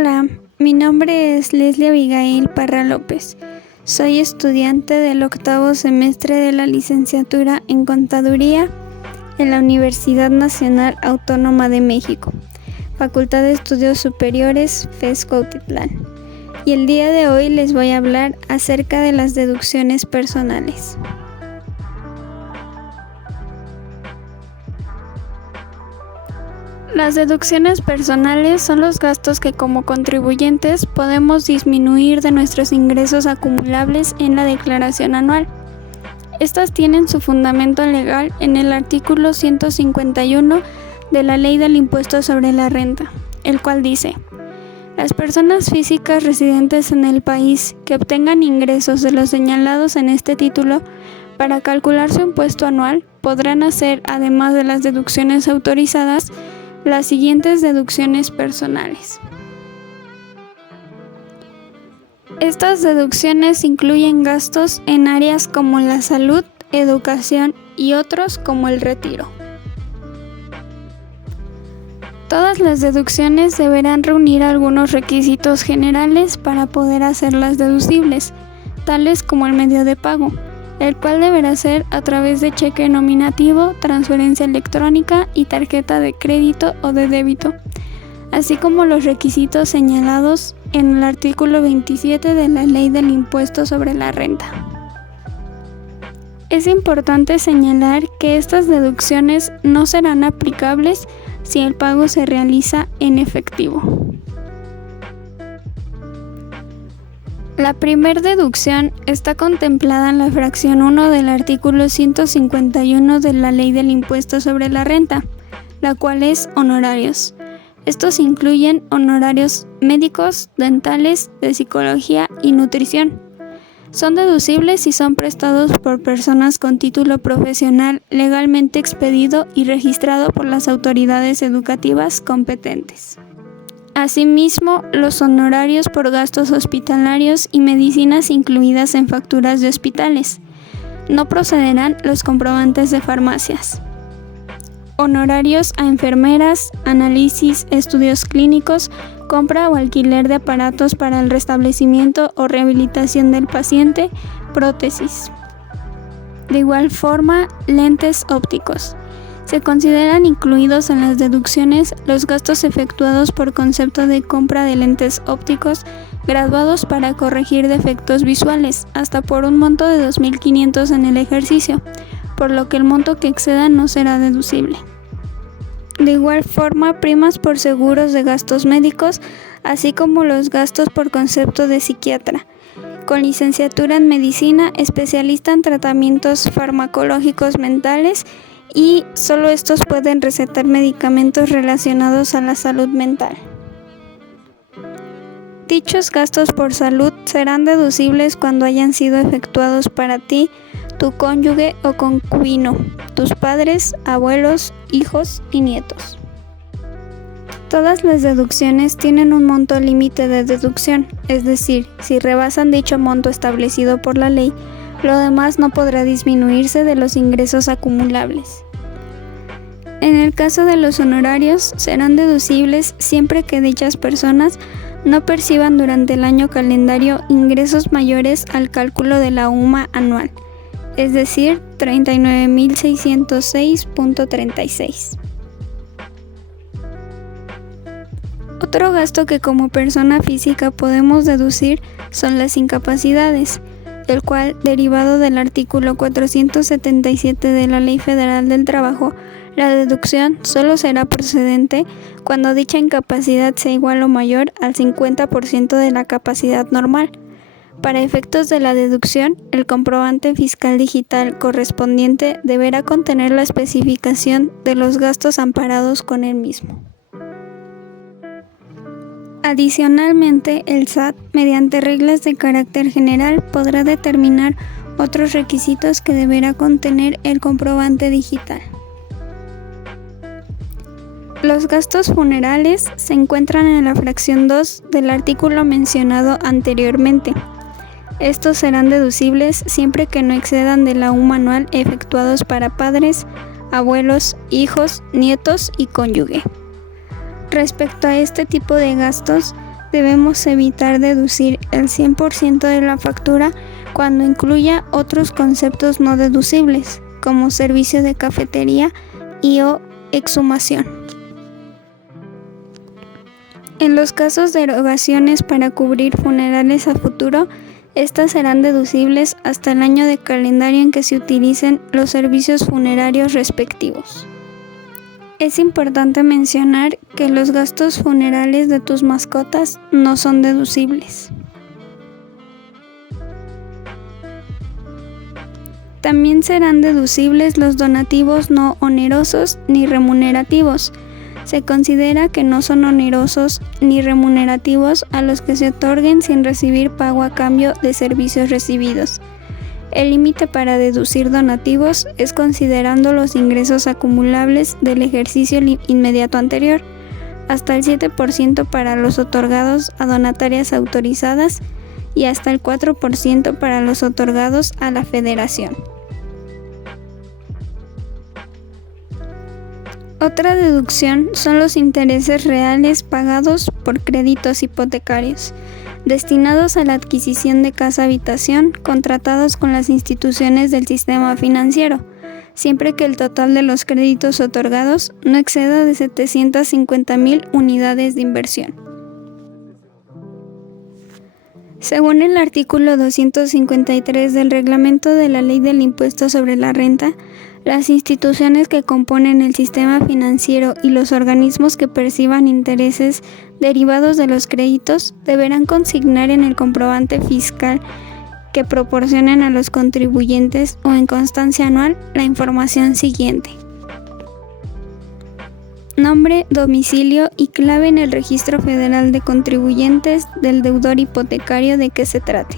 Hola, mi nombre es Leslie Abigail Parra López. Soy estudiante del 8º semestre de la licenciatura en Contaduría en la Universidad Nacional Autónoma de México, Facultad de Estudios Superiores FES Cuautitlán. Y el día de hoy les voy a hablar acerca de las deducciones personales. Las deducciones personales son los gastos que como contribuyentes podemos disminuir de nuestros ingresos acumulables en la declaración anual. Estas tienen su fundamento legal en el artículo 151 de la Ley del Impuesto sobre la Renta, el cual dice: las personas físicas residentes en el país que obtengan ingresos de los señalados en este título, para calcular su impuesto anual, podrán hacer, además de las deducciones autorizadas, las siguientes deducciones personales. Estas deducciones incluyen gastos en áreas como la salud, educación y otros como el retiro. Todas las deducciones deberán reunir algunos requisitos generales para poder hacerlas deducibles, tales como el medio de pago, el cual deberá ser a través de cheque nominativo, transferencia electrónica y tarjeta de crédito o de débito, así como los requisitos señalados en el artículo 27 de la Ley del Impuesto sobre la Renta. Es importante señalar que estas deducciones no serán aplicables si el pago se realiza en efectivo. La primera deducción está contemplada en la fracción 1 del artículo 151 de la Ley del Impuesto sobre la Renta, la cual es honorarios. Estos incluyen honorarios médicos, dentales, de psicología y nutrición. Son deducibles si son prestados por personas con título profesional legalmente expedido y registrado por las autoridades educativas competentes. Asimismo, los honorarios por gastos hospitalarios y medicinas incluidas en facturas de hospitales. No procederán los comprobantes de farmacias. Honorarios a enfermeras, análisis, estudios clínicos, compra o alquiler de aparatos para el restablecimiento o rehabilitación del paciente, prótesis. De igual forma, lentes ópticos. Se consideran incluidos en las deducciones los gastos efectuados por concepto de compra de lentes ópticos graduados para corregir defectos visuales, hasta por un monto de 2.500 en el ejercicio, por lo que el monto que exceda no será deducible. De igual forma, primas por seguros de gastos médicos, así como los gastos por concepto de psiquiatra, con licenciatura en medicina, especialista en tratamientos farmacológicos mentales, y solo estos pueden recetar medicamentos relacionados a la salud mental. Dichos gastos por salud serán deducibles cuando hayan sido efectuados para ti, tu cónyuge o concubino, tus padres, abuelos, hijos y nietos. Todas las deducciones tienen un monto límite de deducción, es decir, si rebasan dicho monto establecido por la ley, lo demás no podrá disminuirse de los ingresos acumulables. En el caso de los honorarios, serán deducibles siempre que dichas personas no perciban durante el año calendario ingresos mayores al cálculo de la UMA anual, es decir, 39.606.36. Otro gasto que como persona física podemos deducir son las incapacidades, el cual, derivado del artículo 477 de la Ley Federal del Trabajo, la deducción solo será procedente cuando dicha incapacidad sea igual o mayor al 50% de la capacidad normal. Para efectos de la deducción, el comprobante fiscal digital correspondiente deberá contener la especificación de los gastos amparados con el mismo. Adicionalmente, el SAT, mediante reglas de carácter general, podrá determinar otros requisitos que deberá contener el comprobante digital. Los gastos funerales se encuentran en la fracción 2 del artículo mencionado anteriormente. Estos serán deducibles siempre que no excedan de la UMA anual efectuados para padres, abuelos, hijos, nietos y cónyuge. Respecto a este tipo de gastos, debemos evitar deducir el 100% de la factura cuando incluya otros conceptos no deducibles, como servicio de cafetería y/o exhumación. En los casos de erogaciones para cubrir funerales a futuro, estas serán deducibles hasta el año de calendario en que se utilicen los servicios funerarios respectivos. Es importante mencionar que los gastos funerales de tus mascotas no son deducibles. También serán deducibles los donativos no onerosos ni remunerativos. Se considera que no son onerosos ni remunerativos a los que se otorguen sin recibir pago a cambio de servicios recibidos. El límite para deducir donativos es considerando los ingresos acumulables del ejercicio inmediato anterior, hasta el 7% para los otorgados a donatarias autorizadas y hasta el 4% para los otorgados a la Federación. Otra deducción son los intereses reales pagados por créditos hipotecarios, destinados a la adquisición de casa-habitación contratados con las instituciones del sistema financiero, siempre que el total de los créditos otorgados no exceda de 750,000 unidades de inversión. Según el artículo 253 del Reglamento de la Ley del Impuesto sobre la Renta, las instituciones que componen el sistema financiero y los organismos que perciban intereses derivados de los créditos deberán consignar en el comprobante fiscal que proporcionen a los contribuyentes o en constancia anual la información siguiente: nombre, domicilio y clave en el Registro Federal de Contribuyentes del deudor hipotecario de que se trate,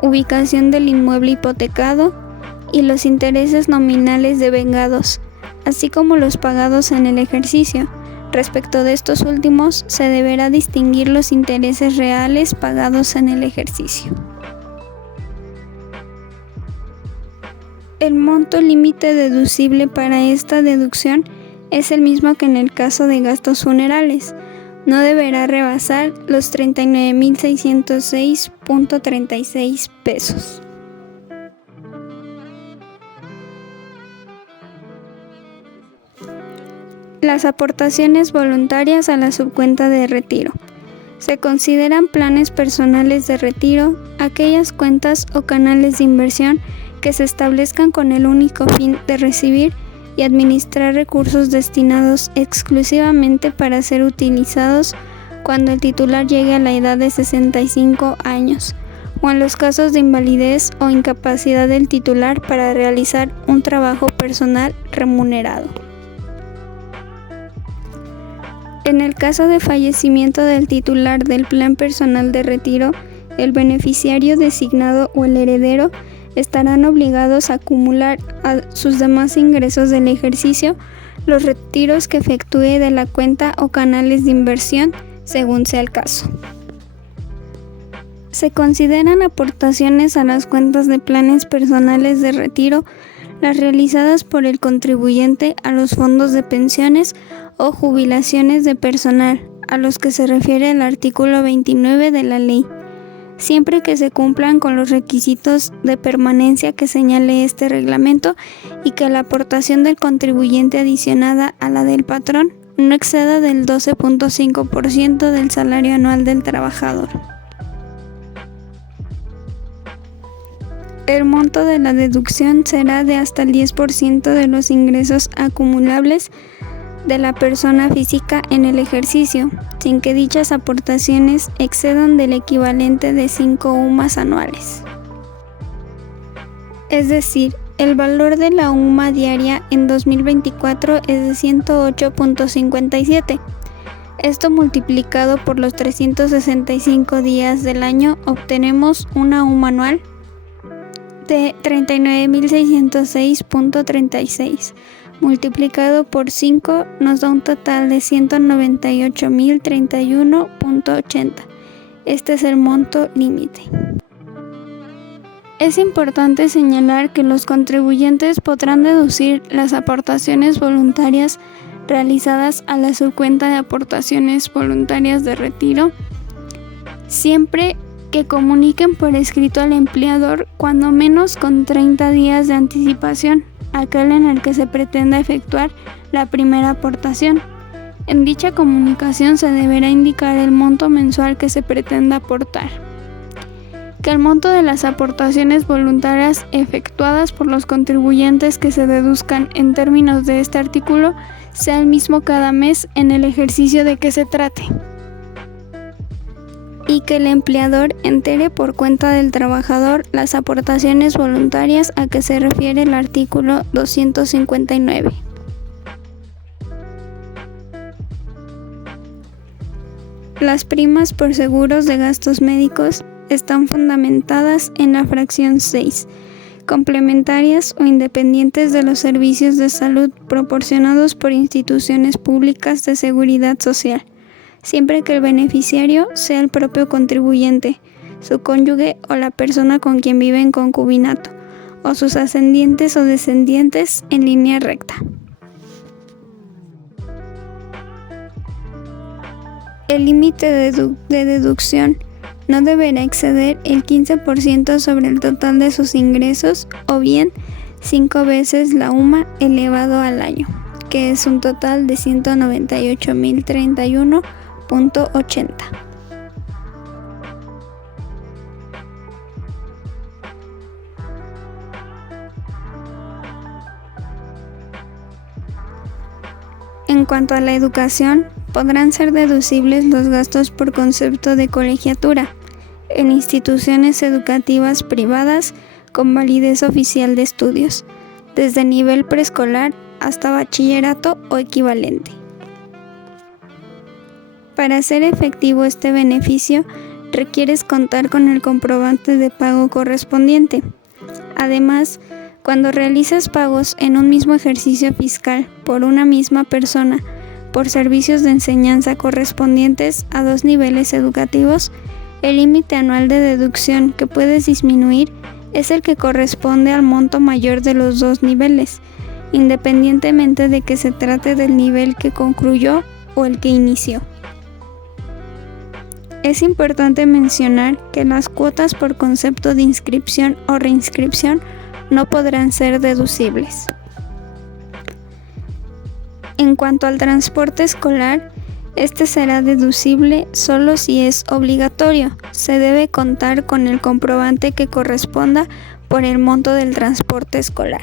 ubicación del inmueble hipotecado y los intereses nominales devengados, así como los pagados en el ejercicio. Respecto de estos últimos, se deberá distinguir los intereses reales pagados en el ejercicio. El monto límite deducible para esta deducción es el mismo que en el caso de gastos funerales. No deberá rebasar los 39,606.36 pesos. Las aportaciones voluntarias a la subcuenta de retiro. Se consideran planes personales de retiro aquellas cuentas o canales de inversión que se establezcan con el único fin de recibir y administrar recursos destinados exclusivamente para ser utilizados cuando el titular llegue a la edad de 65 años, o en los casos de invalidez o incapacidad del titular para realizar un trabajo personal remunerado. En el caso de fallecimiento del titular del plan personal de retiro, el beneficiario designado o el heredero estarán obligados a acumular a sus demás ingresos del ejercicio los retiros que efectúe de la cuenta o canales de inversión, según sea el caso. Se consideran aportaciones a las cuentas de planes personales de retiro las realizadas por el contribuyente a los fondos de pensiones o jubilaciones de personal, a los que se refiere el artículo 29 de la ley, siempre que se cumplan con los requisitos de permanencia que señale este reglamento y que la aportación del contribuyente adicionada a la del patrón no exceda del 12.5% del salario anual del trabajador. El monto de la deducción será de hasta el 10% de los ingresos acumulables de la persona física en el ejercicio, sin que dichas aportaciones excedan del equivalente de 5 UMAs anuales. Es decir, el valor de la UMA diaria en 2024 es de 108.57. Esto multiplicado por los 365 días del año obtenemos una UMA anual de 39,606.36. Multiplicado por 5 nos da un total de 198,031.80. Este es el monto límite. Es importante señalar que los contribuyentes podrán deducir las aportaciones voluntarias realizadas a la subcuenta de aportaciones voluntarias de retiro siempre que comuniquen por escrito al empleador cuando menos con 30 días de anticipación, aquel en el que se pretenda efectuar la primera aportación. En dicha comunicación se deberá indicar el monto mensual que se pretenda aportar. Que el monto de las aportaciones voluntarias efectuadas por los contribuyentes que se deduzcan en términos de este artículo sea el mismo cada mes en el ejercicio de que se trate. Y que el empleador entere por cuenta del trabajador las aportaciones voluntarias a que se refiere el artículo 259. Las primas por seguros de gastos médicos están fundamentadas en la fracción 6, complementarias o independientes de los servicios de salud proporcionados por instituciones públicas de seguridad social, siempre que el beneficiario sea el propio contribuyente, su cónyuge o la persona con quien vive en concubinato, o sus ascendientes o descendientes en línea recta. El límite de deducción no deberá exceder el 15% sobre el total de sus ingresos o bien 5 veces la UMA elevado al año, que es un total de 198.031.80. En cuanto a la educación, podrán ser deducibles los gastos por concepto de colegiatura en instituciones educativas privadas con validez oficial de estudios, desde nivel preescolar hasta bachillerato o equivalente. Para hacer efectivo este beneficio, requieres contar con el comprobante de pago correspondiente. Además, cuando realizas pagos en un mismo ejercicio fiscal por una misma persona por servicios de enseñanza correspondientes a 2 niveles educativos, el límite anual de deducción que puedes disminuir es el que corresponde al monto mayor de los 2 niveles, independientemente de que se trate del nivel que concluyó o el que inició. Es importante mencionar que las cuotas por concepto de inscripción o reinscripción no podrán ser deducibles. En cuanto al transporte escolar, este será deducible solo si es obligatorio. Se debe contar con el comprobante que corresponda por el monto del transporte escolar.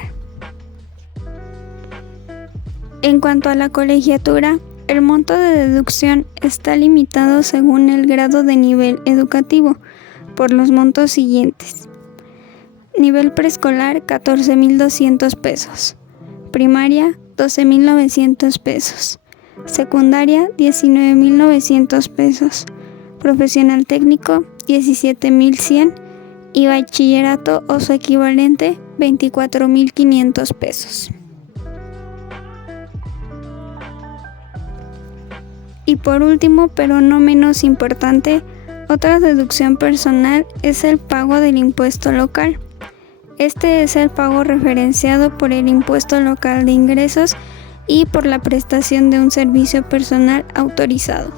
En cuanto a la colegiatura, el monto de deducción está limitado según el grado de nivel educativo, por los montos siguientes. Nivel preescolar, 14.200 pesos. Primaria, 12.900 pesos. Secundaria, 19.900 pesos. Profesional técnico, 17.100. Y bachillerato o su equivalente, 24.500 pesos. Y por último, pero no menos importante, otra deducción personal es el pago del impuesto local. Este es el pago referenciado por el impuesto local de ingresos y por la prestación de un servicio personal autorizado.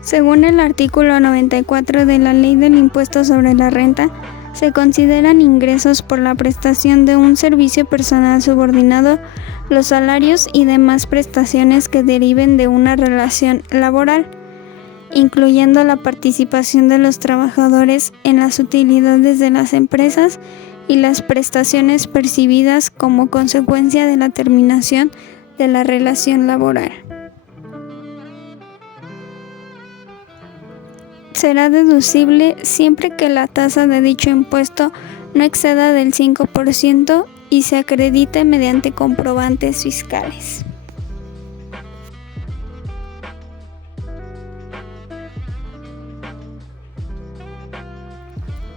Según el artículo 94 de la Ley del Impuesto sobre la Renta, se consideran ingresos por la prestación de un servicio personal subordinado los salarios y demás prestaciones que deriven de una relación laboral, incluyendo la participación de los trabajadores en las utilidades de las empresas y las prestaciones percibidas como consecuencia de la terminación de la relación laboral. Será deducible siempre que la tasa de dicho impuesto no exceda del 5% y se acredite mediante comprobantes fiscales.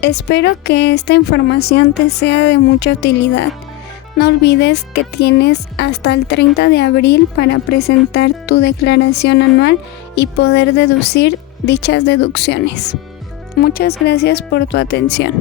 Espero que esta información te sea de mucha utilidad. No olvides que tienes hasta el 30 de abril para presentar tu declaración anual y poder deducir dichas deducciones. Muchas gracias por tu atención.